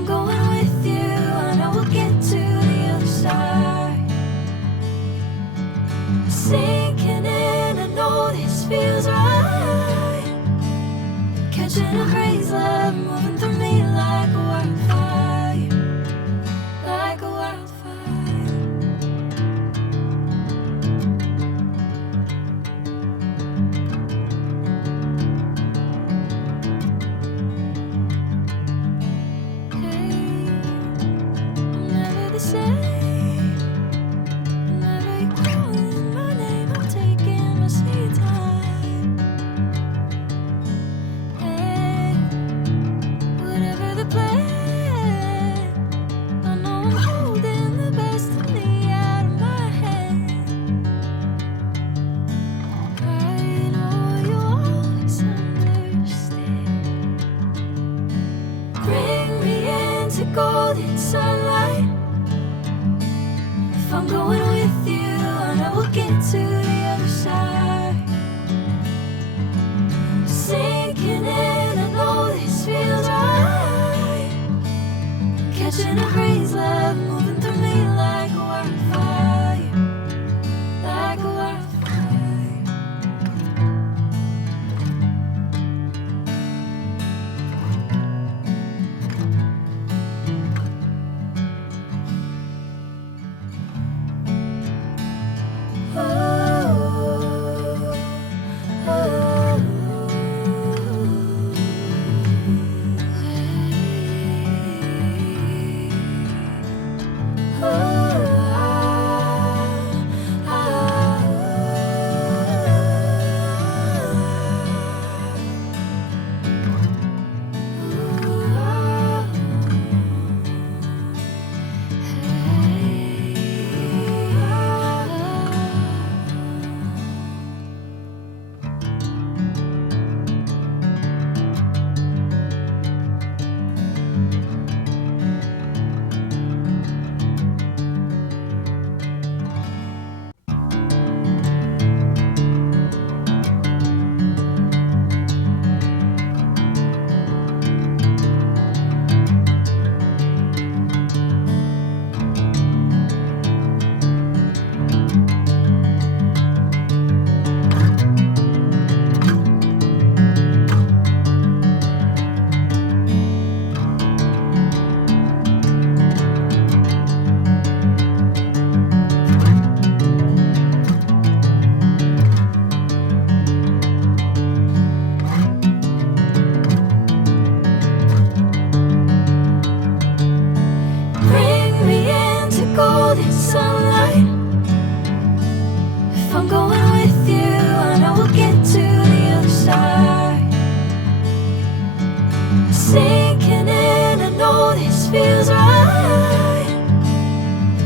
I'm going with you, I know we'll get to the other side. Sinking in, I know this feels right. Catching a crazy love, moving through me like a wildfire, like a wildfire. Hey, I'm never the same. Whenever you're calling my name, I'm taking my sweet time. Hey, whatever the plan, I know I'm holding the best of me out of my hand. I know you'll always understand. Bring me into golden sunlight. If I'm going with you, I know we'll get to the other side. Sinking in, I know this feels right. Catching a crazy love, moving through me like a wildfire, like a wildfire. Bring me into golden sunlight. If I'm going with you, I know we'll get to the other side. Sinking in, I know this feels right.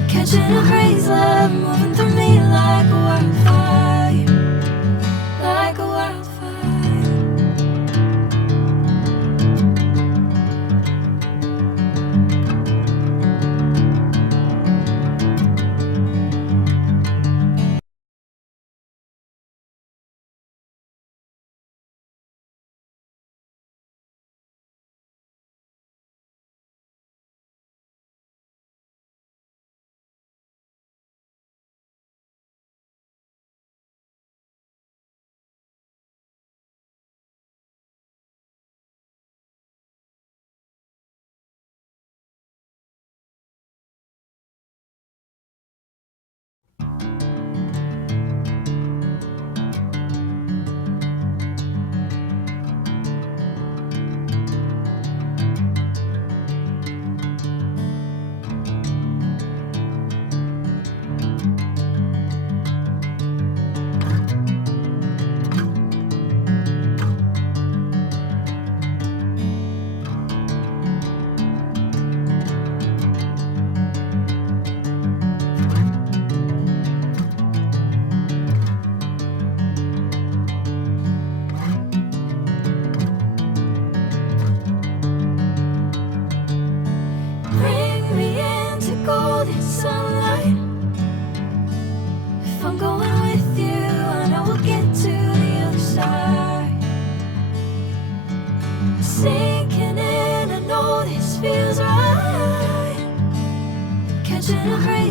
Catching a crazy love, moving through me like a wildfire, like a wildfire. catching a crazy